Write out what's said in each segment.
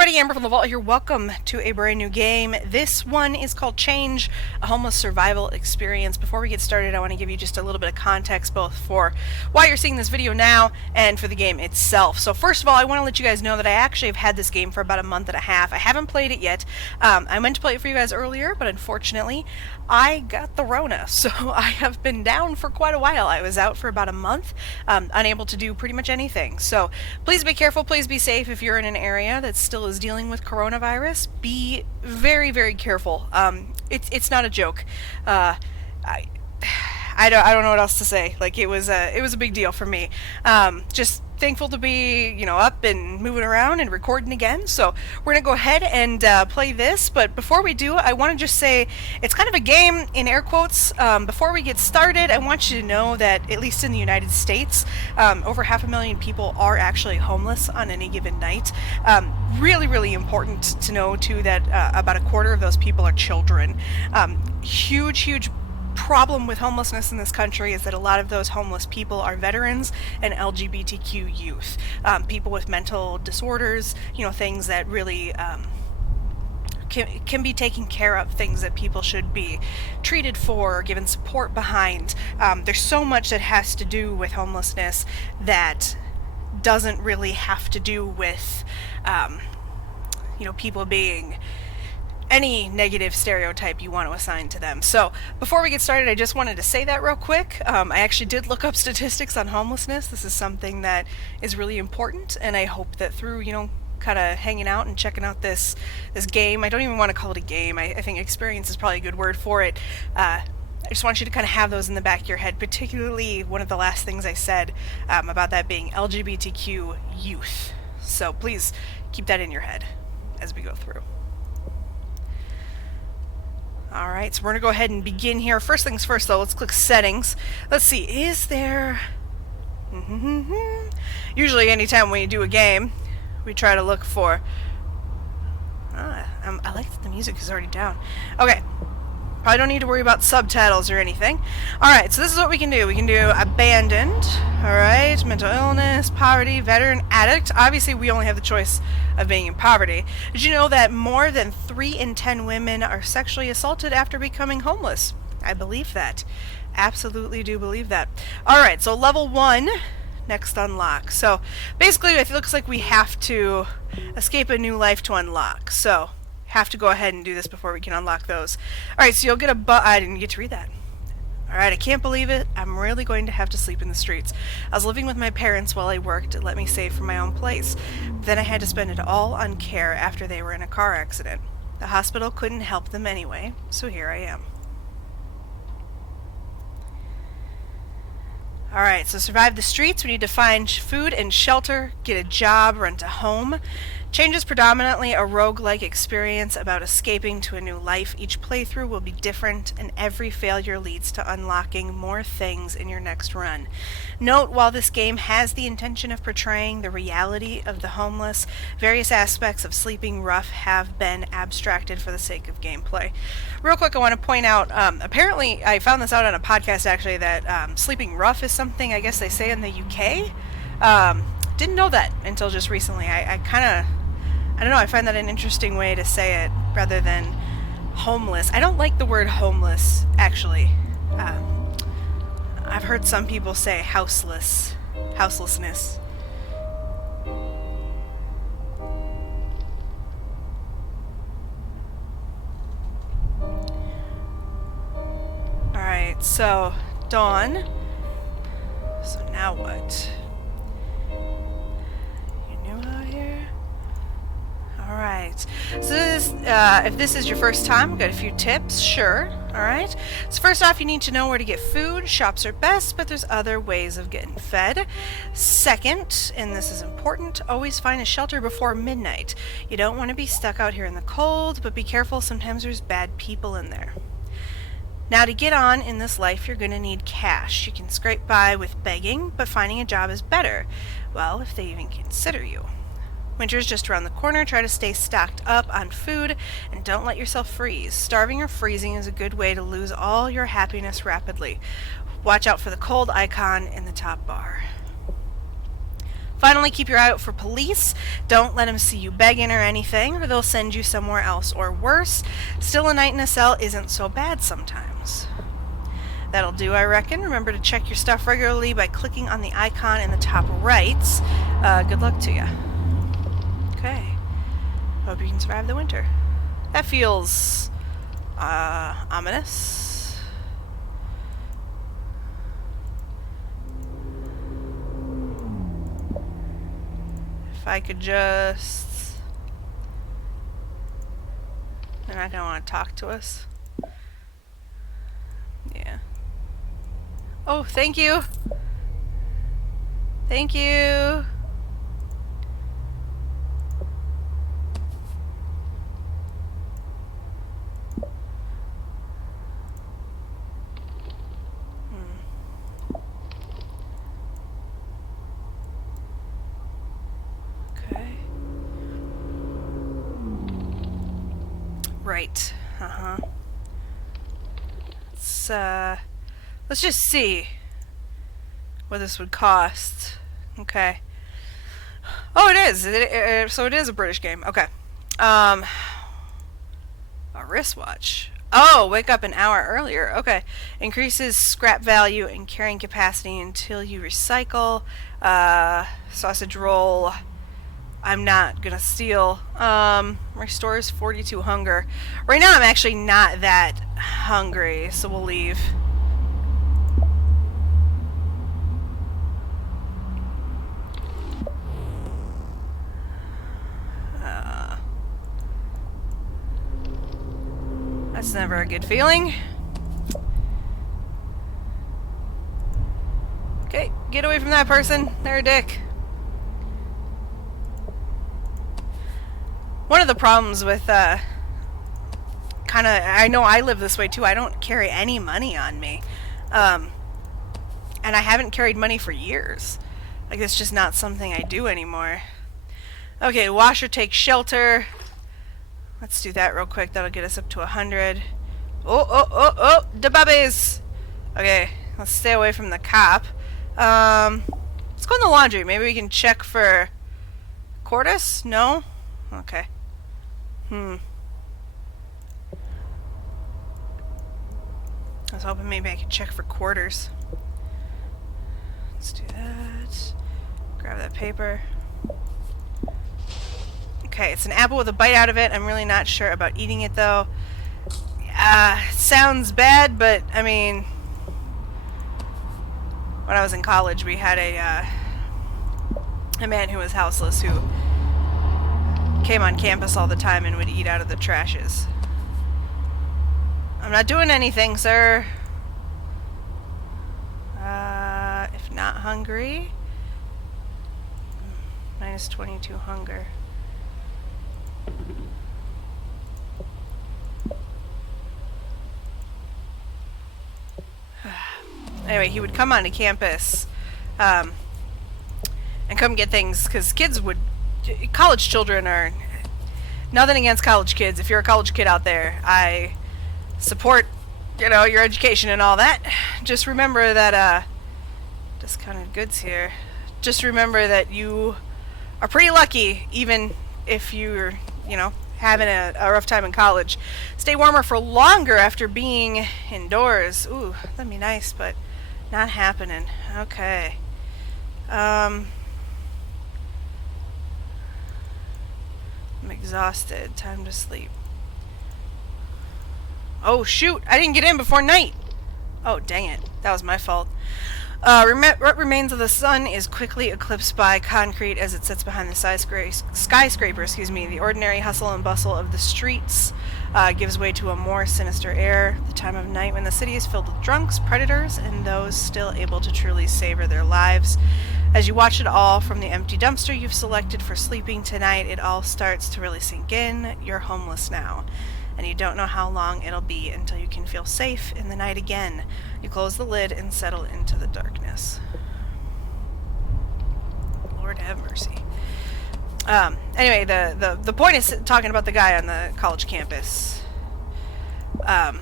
everybody, Amber from the Vault here. Welcome to a brand new game. This one is called Change, a homeless survival experience. Before we get started, I want to give you just a little bit of context both for why you're seeing this video now and for the game itself. So first of all, I want to let you guys know that I actually have had this game for about a month and a half. I haven't played it yet. I meant to play it for you guys earlier, but unfortunately, I got the Rona, so I have been down for quite a while. I was out for about a month, unable to do pretty much anything. So please be careful, please be safe if you're in an area that still is dealing with coronavirus. Be very, very careful. It's not a joke. I don't know what else to say. Like, it was a big deal for me. Just thankful to be, up and moving around and recording again. So we're gonna go ahead and play this. But before we do, I want to just say it's kind of a game in air quotes. Before we get started, I want you to know that at least in the United States, over 500,000 people are actually homeless on any given night. Really, really important to know too that about a quarter of those people are children. Huge problem with homelessness in this country is that a lot of those homeless people are veterans and LGBTQ youth, people with mental disorders, things that really can be taken care of, things that people should be treated for, given support behind. There's so much that has to do with homelessness that doesn't really have to do with people being any negative stereotype you want to assign to them. So before we get started, I just wanted to say that real quick. I actually did look up statistics on homelessness. This is something that is really important, and I hope that through kind of hanging out and checking out this game, I don't even want to call it a game, I think experience is probably a good word for it. I just want you to kind of have those in the back of your head, particularly one of the last things I said about that being LGBTQ youth. So please keep that in your head as we go through. Alright, so we're going to go ahead and begin here. First things first though, let's click settings. Let's see, is there... Usually anytime when you do a game, we try to look for... I like that the music is already down. Okay, probably don't need to worry about subtitles or anything. Alright, so this is what we can do. We can do abandoned, alright, mental illness, poverty, veteran, addict. Obviously we only have the choice of being in poverty. Did you know that more than 3 in 10 women are sexually assaulted after becoming homeless? I believe that. Absolutely do believe that. Alright, so level 1, next unlock. So basically it looks like we have to escape a new life to unlock. So have to go ahead and do this before we can unlock those. Alright, so you'll get I didn't get to read that. Alright, I can't believe it. I'm really going to have to sleep in the streets. I was living with my parents while I worked to let me save for my own place. Then I had to spend it all on care after they were in a car accident. The hospital couldn't help them anyway, so here I am. Alright, so survive the streets. We need to find food and shelter, get a job, rent a home. Change is predominantly a roguelike experience about escaping to a new life. Each playthrough will be different, and every failure leads to unlocking more things in your next run. Note, while this game has the intention of portraying the reality of the homeless, various aspects of sleeping rough have been abstracted for the sake of gameplay. Real quick, I want to point out, apparently I found this out on a podcast actually, that sleeping rough is something I guess they say in the UK. Didn't know that until just recently. I don't know, I find that an interesting way to say it rather than homeless. I don't like the word homeless, actually. I've heard some people say houselessness. Alright, so dawn. So now what? Alright, so if this is your first time, we've got a few tips, sure. Alright, so first off, you need to know where to get food. Shops are best, but there's other ways of getting fed. Second, and this is important, always find a shelter before midnight. You don't want to be stuck out here in the cold, but be careful, sometimes there's bad people in there. Now, to get on in this life, you're going to need cash. You can scrape by with begging, but finding a job is better. Well, if they even consider you. Winter's just around the corner. Try to stay stocked up on food and don't let yourself freeze. Starving or freezing is a good way to lose all your happiness rapidly. Watch out for the cold icon in the top bar. Finally, keep your eye out for police. Don't let them see you begging or anything, or they'll send you somewhere else or worse. Still, a night in a cell isn't so bad sometimes. That'll do, I reckon. Remember to check your stuff regularly by clicking on the icon in the top right. Good luck to you. Okay. Hope you can survive the winter. That feels ominous. If I could just... They're not gonna want to talk to us. Yeah. Oh, thank you. Thank you. Okay. Right. Uh-huh. Let's just see what this would cost. Okay. Oh, it is. So it is a British game. Okay. A wristwatch. Oh, wake up an hour earlier. Okay. Increases scrap value and carrying capacity until you recycle. Sausage roll. I'm not gonna steal. Restores 42 hunger. Right now I'm actually not that hungry, so we'll leave. That's never a good feeling. Okay, get away from that person. They're a dick. One of the problems with, I know I live this way too, I don't carry any money on me. And I haven't carried money for years. Like, it's just not something I do anymore. Okay, wash or take shelter. Let's do that real quick. That'll get us up to 100. Oh, the bubbies! Okay, let's stay away from the cop. Let's go in the laundry. Maybe we can check for Cordis? No? Okay. I was hoping maybe I could check for quarters. Let's do that. Grab that paper. Okay, it's an apple with a bite out of it. I'm really not sure about eating it, though. Sounds bad, but, I mean... When I was in college, we had a man who was houseless who came on campus all the time and would eat out of the trashes. I'm not doing anything, sir. If not hungry... Minus 22 hunger. Anyway, he would come onto campus and come get things, because kids would... College children are... Nothing against college kids. If you're a college kid out there, I support, your education and all that. Just remember that, discounted goods here. Just remember that you are pretty lucky, even if you're, having a rough time in college. Stay warmer for longer after being indoors. Ooh, that'd be nice, but not happening. Okay. I'm exhausted. Time to sleep. Oh, shoot! I didn't get in before night! Oh, dang it. That was my fault. What remains of the sun is quickly eclipsed by concrete as it sits behind the skyscraper. The ordinary hustle and bustle of the streets gives way to a more sinister air. The time of night when the city is filled with drunks, predators, and those still able to truly savor their lives. As you watch it all from the empty dumpster you've selected for sleeping tonight, it all starts to really sink in. You're homeless now, and you don't know how long it'll be until you can feel safe in the night again. You close the lid and settle into the darkness. Lord have mercy. Anyway, the point is talking about the guy on the college campus. Hi.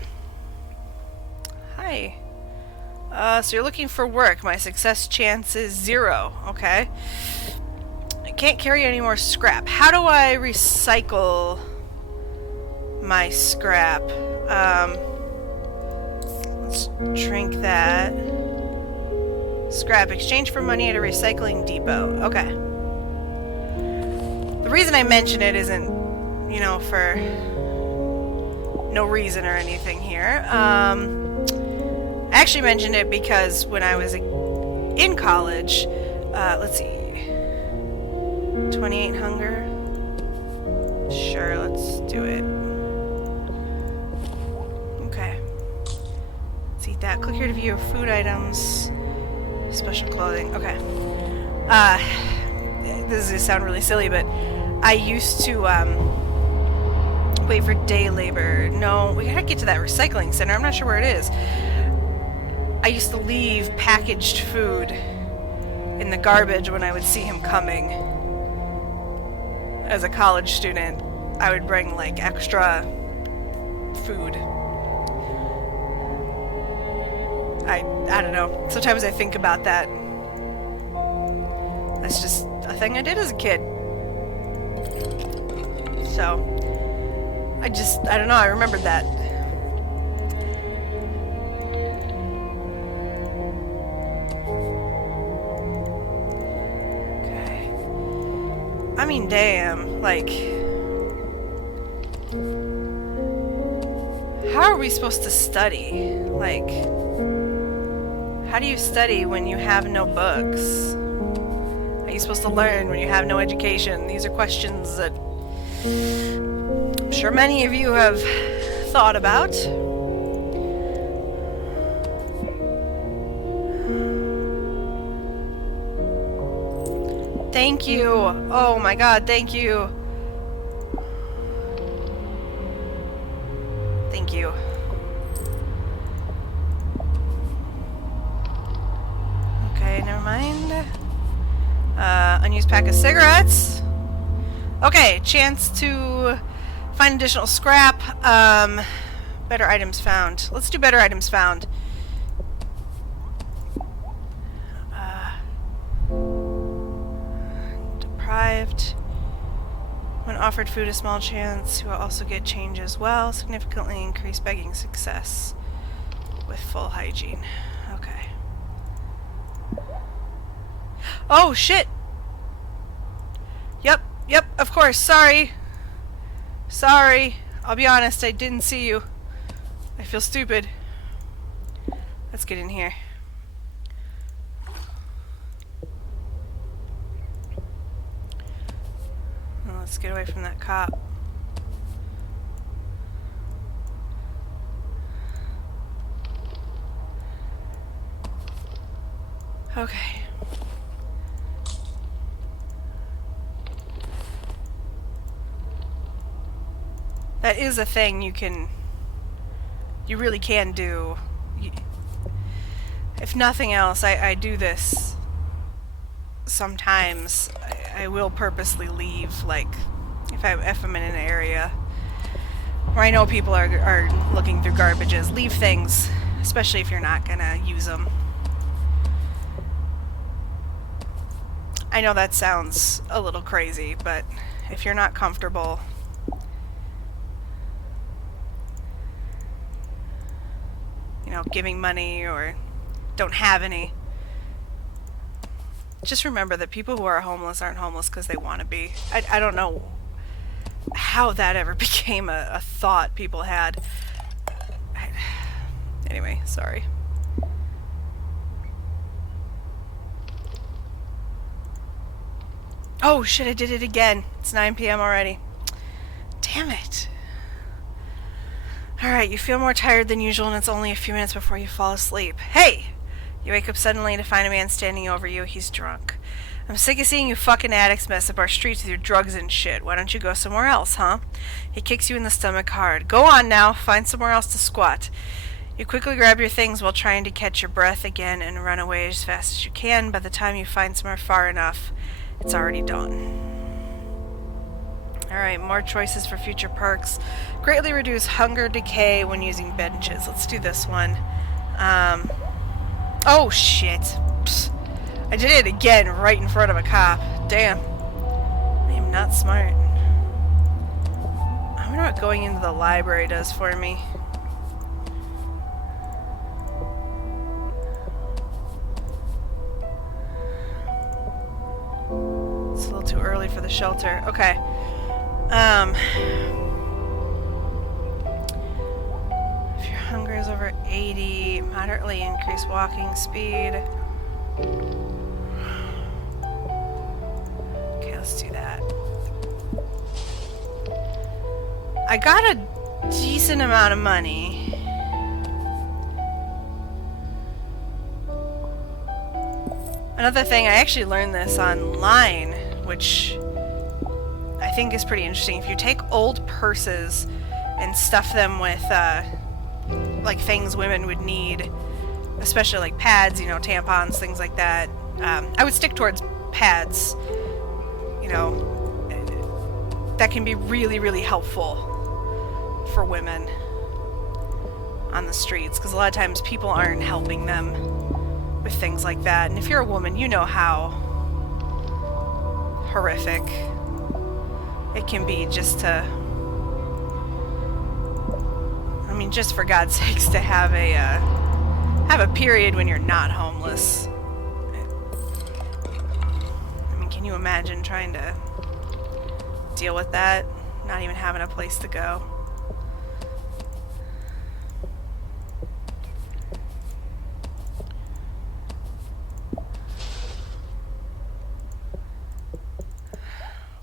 So you're looking for work. My success chance is 0. Okay. Can't carry any more scrap. How do I recycle my scrap? Let's drink that. Scrap. Exchange for money at a recycling depot. Okay. The reason I mention it isn't, you know, for no reason or anything here. I actually mentioned it because when I was in college, let's see, 28 hunger. Sure, let's do it. Okay. Let's eat that. Click here to view food items. Special clothing. Okay. This is gonna sound really silly, but I used to wait for day labor. No, we gotta get to that recycling center. I'm not sure where it is. I used to leave packaged food in the garbage when I would see him coming. As a college student, I would bring like extra food. I don't know. Sometimes I think about that. That's just a thing I did as a kid. So, I don't know, I remembered that. Okay. I mean, damn, like... How are we supposed to study? Like... How do you study when you have no books? How are you supposed to learn when you have no education? These are questions that I'm sure many of you have thought about. Thank you. Oh my god, thank you. Thank you. Okay, never mind. Unused pack of cigarettes. Okay, chance to find additional scrap. Better items found. Let's do better items found. Deprived. When offered food, a small chance. You will also get change as well. Significantly increased begging success with full hygiene. Okay. Oh, shit! Yep, of course. Sorry. Sorry. I'll be honest, I didn't see you. I feel stupid. Let's get in here. Well, let's get away from that cop. Okay. That is a thing you really can do. If nothing else, I do this sometimes. I will purposely leave, like, if I'm in an area where I know people are looking through garbages. Leave things, especially if you're not gonna use them. I know that sounds a little crazy, but if you're not comfortable... you know, giving money or don't have any. Just remember that people who are homeless aren't homeless because they want to be. I don't know how that ever became a thought people had. Anyway, sorry. Oh shit, I did it again. It's 9 p.m. already. Damn it. Alright, you feel more tired than usual and it's only a few minutes before you fall asleep. Hey! You wake up suddenly to find a man standing over you. He's drunk. I'm sick of seeing you fucking addicts mess up our streets with your drugs and shit. Why don't you go somewhere else, huh? He kicks you in the stomach hard. Go on now. Find somewhere else to squat. You quickly grab your things while trying to catch your breath again and run away as fast as you can. By the time you find somewhere far enough, it's already dawn. Alright, more choices for future perks. Greatly reduce hunger decay when using benches. Let's do this one. Oh shit. Psst. I did it again right in front of a cop. Damn. not smart. I wonder what going into the library does for me. It's a little too early for the shelter. Okay. If your hunger is over 80, moderately increase walking speed. Okay, let's do that. I got a decent amount of money. Another thing, I actually learned this online, which I think is pretty interesting. If you take old purses and stuff them with like things women would need, especially like pads, you know, tampons, things like that. I would stick towards pads, you know, that can be really, really helpful for women on the streets, because a lot of times people aren't helping them with things like that. And if you're a woman, you know how horrific it can be just to, I mean, just for God's sakes, to have a period when you're not homeless. I mean, can you imagine trying to deal with that? Not even having a place to go.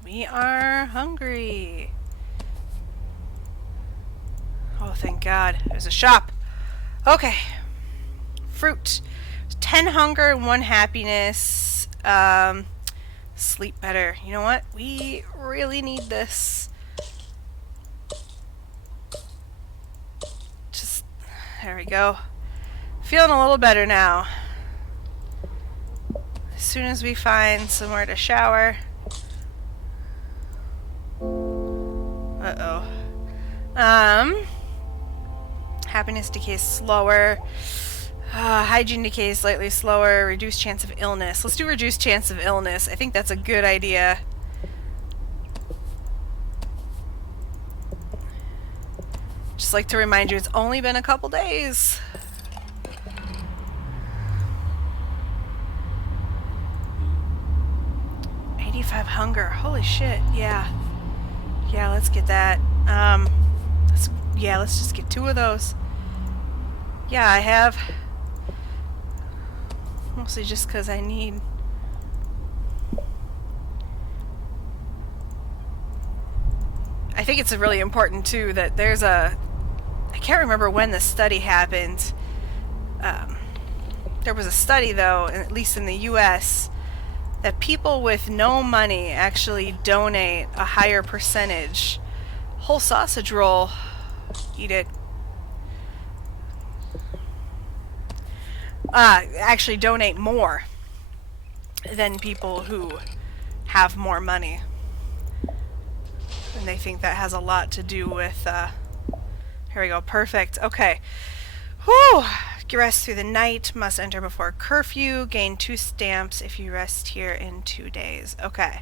We are hungry. Oh, thank God. There's a shop. Okay. Fruit. 10 hunger and 1 happiness. Sleep better. You know what? We really need this. Just, there we go. Feeling a little better now. As soon as we find somewhere to shower. Uh-oh. Happiness decays slower. Hygiene decays slightly slower. Reduced chance of illness. Let's do reduced chance of illness. I think that's a good idea. Just like to remind you, it's only been a couple days. Hunger. Holy shit. Yeah. Yeah, let's get that. Let's just get 2 of those. Yeah, I have. Mostly just because I need. I think it's really important too that there's a. I can't remember when this study happened. There was a study though, at least in the U.S., that people with no money actually donate a higher percentage. Whole sausage roll. Eat it. Actually donate more than people who have more money. And they think that has a lot to do with, here we go, perfect. Okay. Whew! Rest through the night, must enter before curfew, gain 2 stamps if you rest here in 2 days. Okay.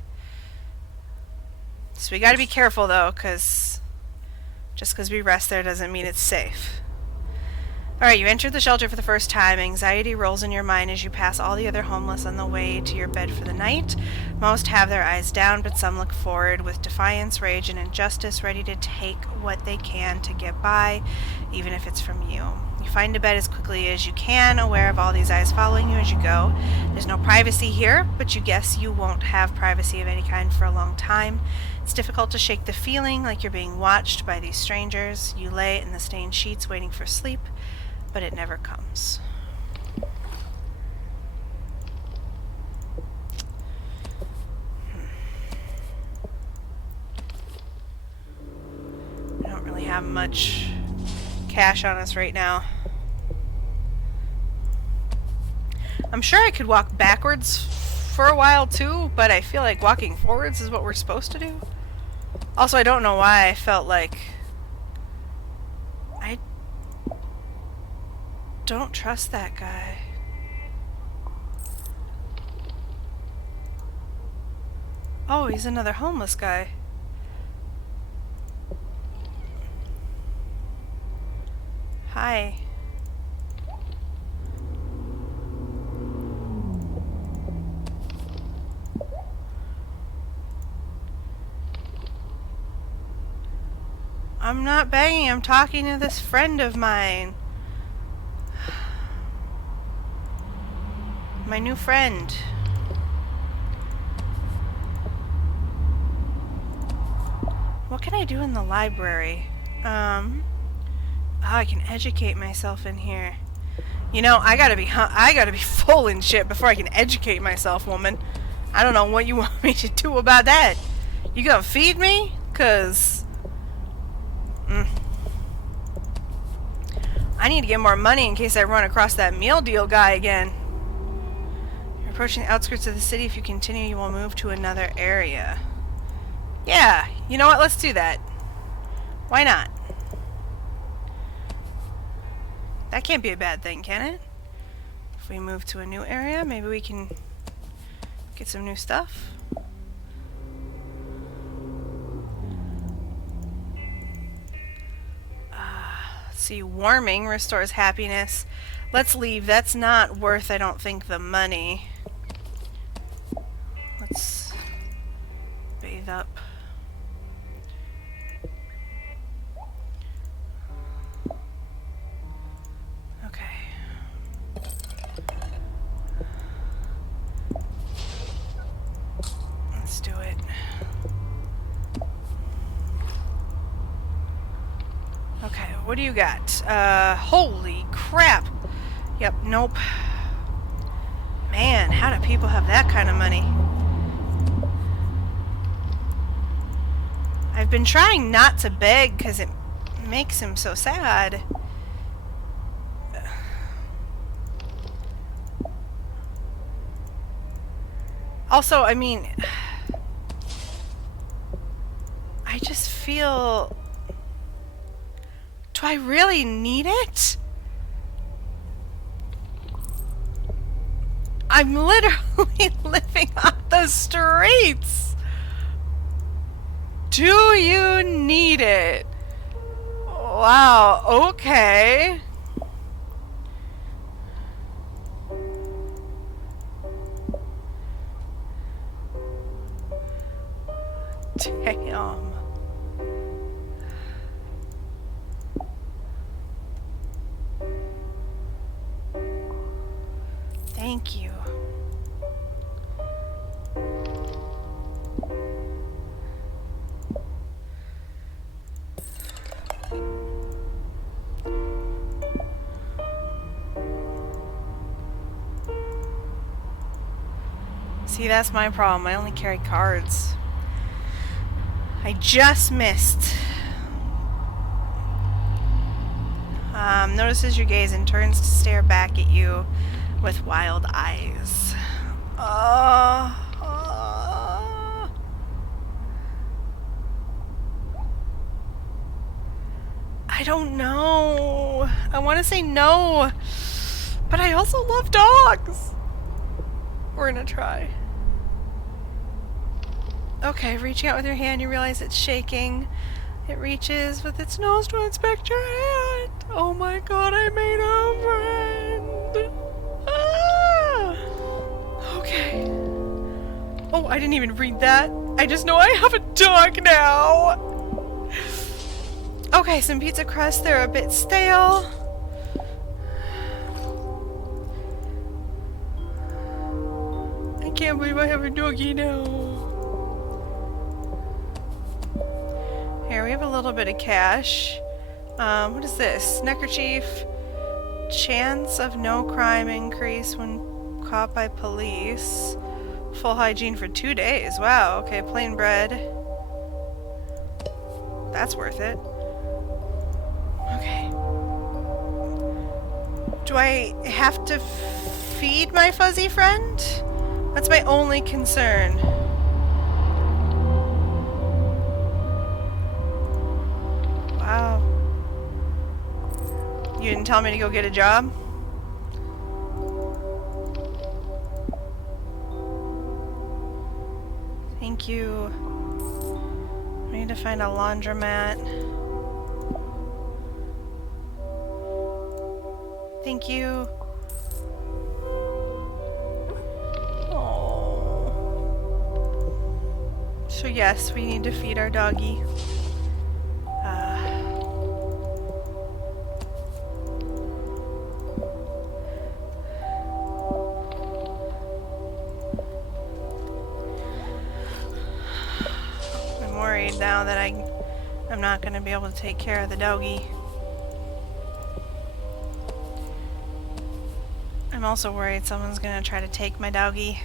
So we gotta be careful though, because just because we rest there doesn't mean it's safe. Alright, you entered the shelter for the first time. Anxiety rolls in your mind as you pass all the other homeless on the way to your bed for the night. Most have their eyes down, but some look forward with defiance, rage, and injustice, ready to take what they can to get by, even if it's from you. You find a bed as quickly as you can, aware of all these eyes following you as you go. There's no privacy here, but you guess you won't have privacy of any kind for a long time. It's difficult to shake the feeling like you're being watched by these strangers. You lay in the stained sheets waiting for sleep, but it never comes. I don't really have much cash on us right now. I'm sure I could walk backwards for a while too, but I feel like walking forwards is what we're supposed to do. Also, I don't know why I felt like I don't trust that guy. Oh, he's another homeless guy. Hi. I'm not begging, I'm talking to this friend of mine. My new friend. What can I do in the library? Oh, I can educate myself in here. You know, I gotta be full in shit before I can educate myself, woman. I don't know what you want me to do about that. You gonna feed me? 'Cause I need to get more money in case I run across that meal deal guy again. You're approaching the outskirts of the city. If you continue, you will move to another area. Yeah, you know what? Let's do that. Why not? That can't be a bad thing, can it? If we move to a new area, maybe we can get some new stuff. See, warming restores happiness. Let's leave. That's not worth, I don't think, the money. Let's bathe up. Okay. Let's do it. Okay, what do you got? Holy crap! Yep, nope. Man, how do people have that kind of money? I've been trying not to beg because it makes him so sad. Also, I mean, I just feel... Do I really need it? I'm literally living on the streets. Do you need it? Wow, okay. Damn. Thank you. See, that's my problem. I only carry cards. I just missed. Notices your gaze and turns to stare back at you with wild eyes. I don't know. I want to say no, but I also love dogs. We're gonna try. Okay, reaching out with your hand, you realize it's shaking. It reaches with its nose to inspect your hand. Oh my god, I made a friend. Ah! Okay. Oh, I didn't even read that. I just know I have a dog now. Okay, some pizza crusts. They're a bit stale. I can't believe I have a doggy now. Here, we have a little bit of cash. What is this? Neckerchief. Chance of no crime increase when caught by police. Full hygiene for 2 days. Wow, okay, plain bread. That's worth it. Okay. Do I have to feed my fuzzy friend? That's my only concern. Wow. You didn't tell me to go get a job? Thank Thank you. We need to find a laundromat. Thank you. Oh. So yes, we need to feed our doggy. I'm worried now that I'm not going to be able to take care of the doggy. I'm also worried someone's gonna try to take my doggy.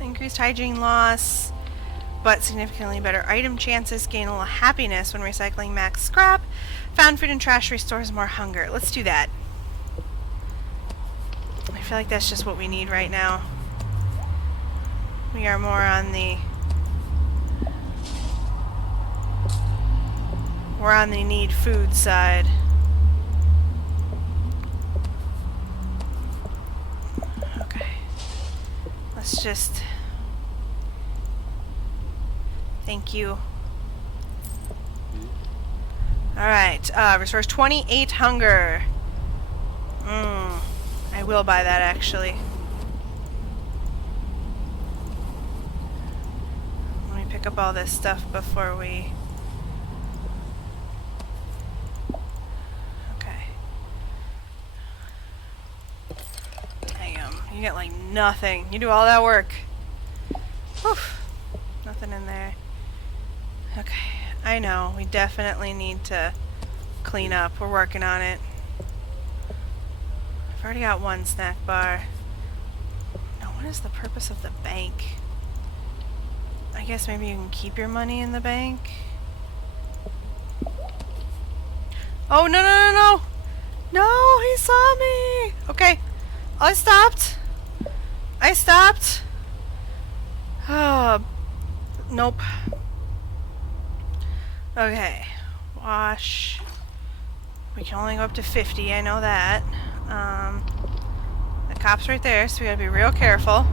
Increased hygiene loss, but significantly better item chances. Gain a little happiness when recycling max scrap. Found food and trash restores more hunger. Let's do that. I feel like that's just what we need right now. We are more on the... We're on the need food side. Okay. Let's just... Thank you. Alright, restores 28 hunger. I will buy that, actually. Let me pick up all this stuff before we... You get like nothing. You do all that work. Whew. Nothing in there. Okay. I know. We definitely need to clean up. We're working on it. I've already got one snack bar. Now, what is the purpose of the bank? I guess maybe you can keep your money in the bank. Oh, no, no, no, no! No, he saw me! Okay. I stopped. I stopped. Oh, nope. Okay. Wash. We can only go up to 50, I know that. The cop's right there, so we gotta be real careful.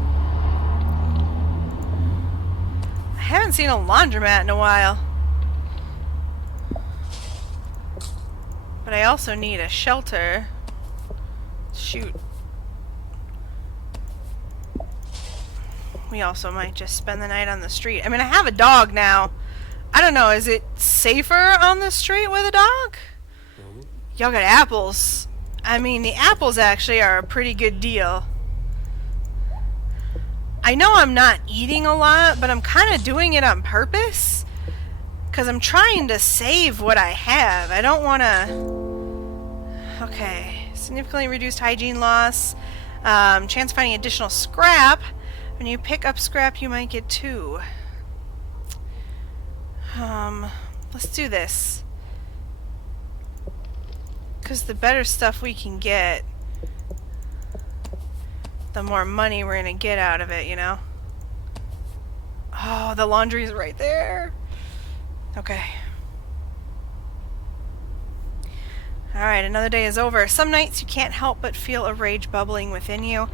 I haven't seen a laundromat in a while. But I also need a shelter. Shoot. We also might just spend the night on the street. I mean, I have a dog now. I don't know, is it safer on the street with a dog? Y'all got apples. I mean, the apples actually are a pretty good deal. I know I'm not eating a lot, but I'm kind of doing it on purpose. Because I'm trying to save what I have. I don't want to... Okay. Significantly reduced hygiene loss. Chance of finding additional scrap. When you pick up scrap, you might get 2. Let's do this. Because the better stuff we can get, the more money we're going to get out of it, you know? Oh, the laundry's right there. Okay. Alright, another day is over. Some nights you can't help but feel a rage bubbling within you.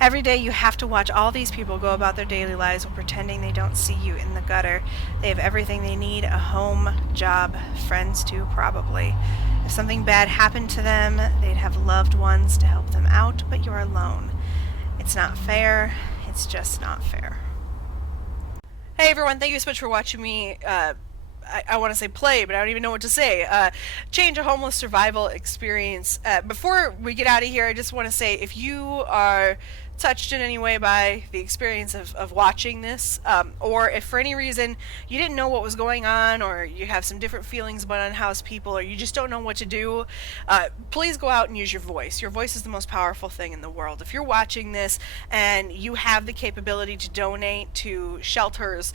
Every day you have to watch all these people go about their daily lives while pretending they don't see you in the gutter. They have everything they need, a home, job, friends too, probably. If something bad happened to them, they'd have loved ones to help them out, but you're alone. It's not fair. It's just not fair. Hey everyone, thank you so much for watching me I want to say play, but I don't even know what to say. Change a homeless survival experience. Before we get out of here, I just want to say if you are touched in any way by the experience of watching this, or if for any reason you didn't know what was going on, or you have some different feelings about unhoused people, or you just don't know what to do, please go out and use your voice. Your voice is the most powerful thing in the world. If you're watching this and you have the capability to donate to shelters,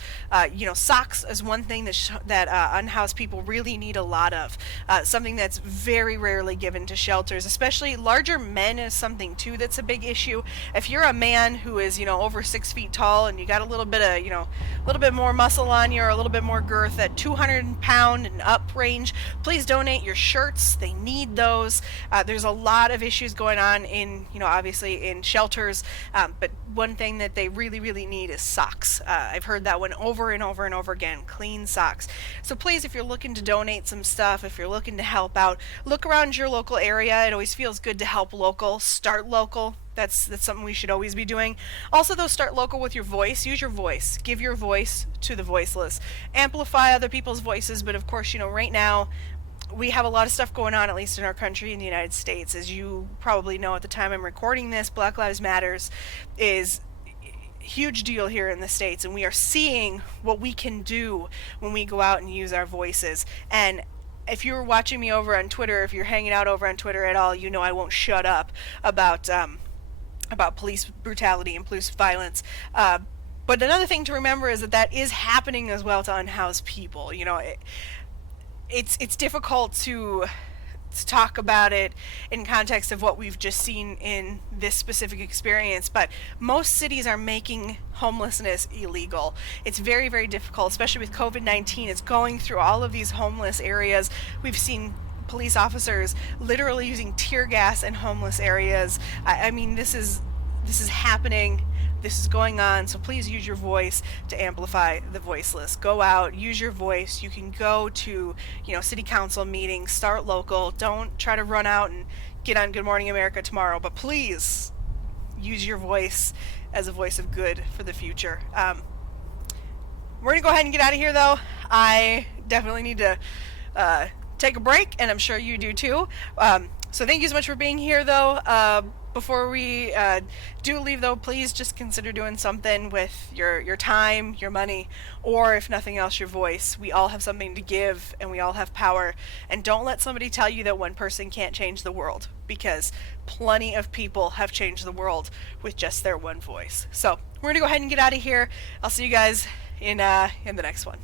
you know, socks is one thing that unhoused people really need a lot of. Something that's very rarely given to shelters, especially larger men is something too that's a big issue. If if you're a man who is, over 6 feet tall and you got a little bit of, a little bit more muscle on you or a little bit more girth at 200 pound and up range, please donate your shirts. They need those. There's a lot of issues going on in, obviously in shelters, but one thing that they really, really need is socks. I've heard that one over and over and over again, clean socks. So please, if you're looking to donate some stuff, if you're looking to help out, look around your local area. It always feels good to help local, start local. That's something we should always be doing. Also, though, start local with your voice. Use your voice. Give your voice to the voiceless. Amplify other people's voices, but of course, right now, we have a lot of stuff going on, at least in our country, in the United States. As you probably know at the time I'm recording this, Black Lives Matters is a huge deal here in the States, and we are seeing what we can do when we go out and use our voices. And if you're watching me over on Twitter, if you're hanging out over on Twitter at all, I won't shut up about police brutality and police violence. But another thing to remember is that is happening as well to unhoused people. It's difficult to talk about it in context of what we've just seen in this specific experience, but most cities are making homelessness illegal. It's very, very difficult, especially with COVID-19. It's going through all of these homeless areas. We've seen police officers literally using tear gas in homeless areas. I mean, this is happening. This is going on, so please use your voice to amplify the voiceless. Go out, use your voice. You can go to, city council meetings, start local. Don't try to run out and get on Good Morning America tomorrow, but please use your voice as a voice of good for the future. We're going to go ahead and get out of here, though. I definitely need to take a break, and I'm sure you do too. So thank you so much for being here, though. Before we do leave, though, please just consider doing something with your time, your money, or if nothing else, your voice. We all have something to give, and we all have power. And don't let somebody tell you that one person can't change the world, because plenty of people have changed the world with just their one voice. So we're going to go ahead and get out of here. I'll see you guys in the next one.